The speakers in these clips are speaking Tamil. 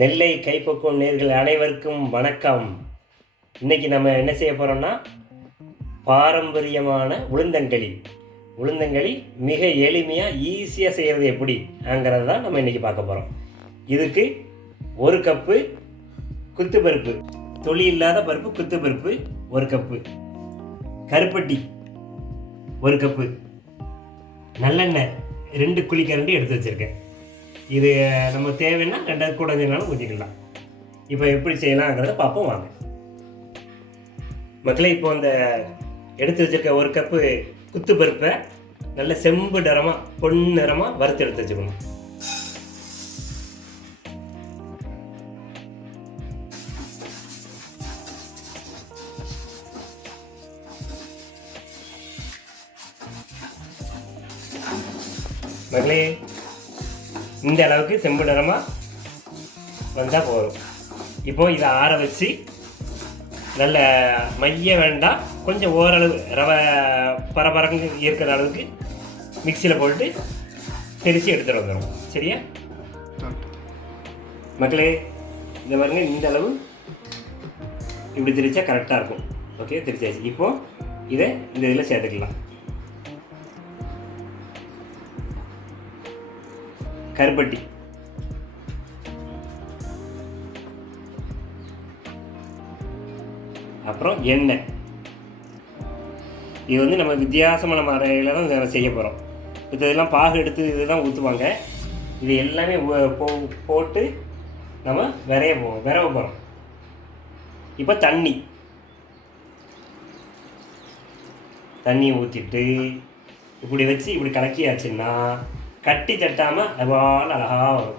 நெல்லை கைப்பக்குவம் நேர்கள் அனைவருக்கும் வணக்கம். இன்றைக்கி நம்ம என்ன செய்ய போகிறோம்னா பாரம்பரியமான உளுந்தங்களி மிக எளிமையாக ஈஸியாக செய்கிறது எப்படிங்கிறது தான் நம்ம இன்றைக்கி பார்க்க போகிறோம். இதுக்கு 1 கப்பு குத்துப்பருப்பு, தொளி இல்லாத பருப்பு குத்துப்பருப்பு 1 கப்பு, கருப்பட்டி 1 கப்பு, நல்லெண்ணெய் 2 குழிக்கரண்டி எடுத்து வச்சுருக்கேன். இது நம்ம தேவைன்னா 2 கூட வேணாலும் ஊற்றிக்கலாம். இப்போ எப்படி செய்யலாங்கிறத பார்ப்போம் வாங்க மக்களே. இப்போ அந்த எடுத்து வச்சுருக்க 1 கப்பு குத்து பருப்பை நல்ல செம்பு நிறமாக பொன் நிறமாக வறுத்து எடுத்து வச்சுக்கணும். மக்களே இந்த அளவுக்கு செம்பு நிறமாக வந்தால் போதும். இப்போது இதை ஆற வச்சு நல்ல மைய வேண்டாம், கொஞ்சம் ஓரளவு ரவை பரபரங்க இருக்கிற அளவுக்கு மிக்சியில் போட்டு திரிச்சு எடுத்துகிட்டு வந்துடும். சரியா மக்களே, இந்த பாருங்க, இந்த அளவு இப்படி திரிச்சா கரெக்டாக இருக்கும். ஓகே, திரிச்சாச்சு. இப்போது இதை இந்த இதில் சேர்த்துக்கலாம். கருப்பட்டி, அப்புறம் எண்ணெய். இது வந்து நம்ம வித்தியாசமான முறையில் தான் செய்ய போகிறோம். இதெல்லாம் பாகு எடுத்து இதுதான் ஊற்றுவாங்க. இது எல்லாமே போட்டு நம்ம விரவ போகிறோம். இப்போ தண்ணி ஊற்றிட்டு இப்படி வச்சு இப்படி கலக்கியாச்சுன்னா கட்டி தட்டாமல் அவால் அழகாக வரும்.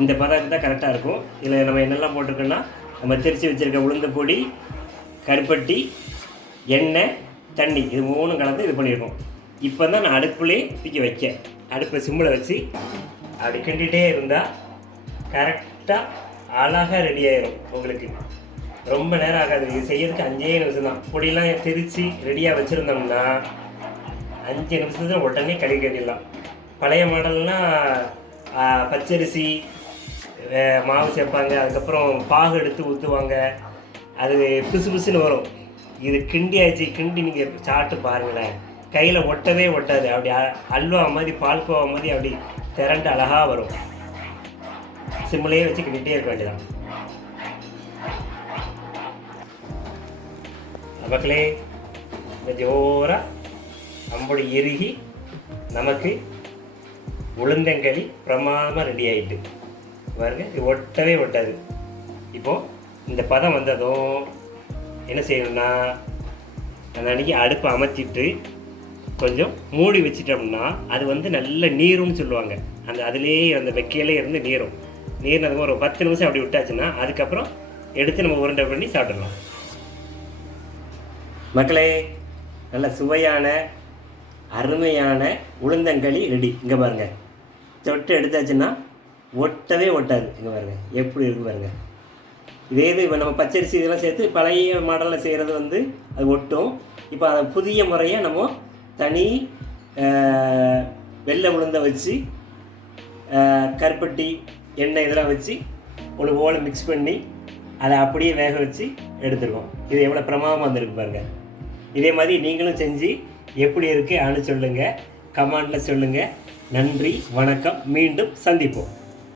இந்த பதம் தான் கரெக்டாக இருக்கும். இதில் நம்ம என்னெல்லாம் போட்டிருக்கோன்னா, நம்ம திரிச்சு வச்சுருக்க உளுந்து பொடி, கருப்பட்டி, எண்ணெய், தண்ணி, இது 3 கலந்து இது பண்ணியிருக்கோம். இப்போ தான் நான் அடுப்புலேயே தூக்கி வைக்க, அடுப்பை சிம்மில் வச்சு அப்படி கிண்டிகிட்டே இருந்தால் கரெக்டாக அழகாக ரெடி ஆகிடும். உங்களுக்கு ரொம்ப நேரம் ஆகாது. இது செய்யறதுக்கு 5 நிமிஷம் தான். பொடியெல்லாம் திரித்து ரெடியாக வச்சுருந்தோம்னா 5 நிமிஷத்தில் உடனே கழுவி கட்டிடலாம். பழைய மாடல்னால் பச்சரிசி மாவு சேர்ப்பாங்க, அதுக்கப்புறம் பாகு எடுத்து ஊற்றுவாங்க, அது பிசுன்னு வரும். இது கிண்டி நீங்கள் சாப்பிட்டு பாருங்களேன், கையில் ஒட்டவே ஒட்டாது. அப்படி அல்வா மாதிரி, பால்கோவா மாதிரி அப்படி திரண்டு அழகாக வரும். சிம்மிலேயே வச்சு கிண்டிகிட்டே இருக்க வேண்டியதான் மக்களே. இந்த ஜோராக அம்புடி இறுகி நமக்கு உளுந்தங்களி பிரமாதமாக ரெடி ஆகிட்டு பாருங்க. இது ஒட்டவே ஒட்டாது. இப்போது இந்த பதம் வந்ததும் என்ன செய்யணும்னா, அந்த அன்றைக்கி அடுப்பை அமர்த்திட்டு கொஞ்சம் மூடி வச்சிட்டோம்னா அது வந்து நல்ல நீரும்னு சொல்லுவாங்க. அதுலேயே அந்த வெக்கையிலே இருந்து நீர்னதுக்கு ஒரு 10 நிமிஷம் அப்படி விட்டாச்சுன்னா அதுக்கப்புறம் எடுத்து நம்ம உருண்டை பண்ணி சாப்பிடலாம். மக்களே, நல்ல சுவையான அருமையான உளுந்தங்களி ரெடி. இங்கே பாருங்கள், தொட்டு எடுத்தாச்சுன்னா ஒட்டவே ஒட்டாது. இங்கே பாருங்கள் எப்படி இருக்கு பாருங்கள். இதே இது இப்போ நம்ம பச்சரிசி இதெல்லாம் சேர்த்து பழைய மாடலில் செய்கிறது வந்து அது ஒட்டும். இப்போ அதை புதிய முறையாக நம்ம தனி வெள்ளை உளுந்தை வச்சு கருப்பட்டி, எண்ணெய் இதெல்லாம் வச்சு ஒரு போல் மிக்ஸ் பண்ணி அதை அப்படியே வேக வச்சு எடுத்துருக்கோம். இது எவ்வளோ பிரமாதமாக வந்துருக்கு பாருங்கள். இதே மாதிரி நீங்களும் செஞ்சு எப்படி இருக்குது சொல்லுங்கள், கமெண்டில் சொல்லுங்கள். நன்றி, வணக்கம், மீண்டும் சந்திப்போம்.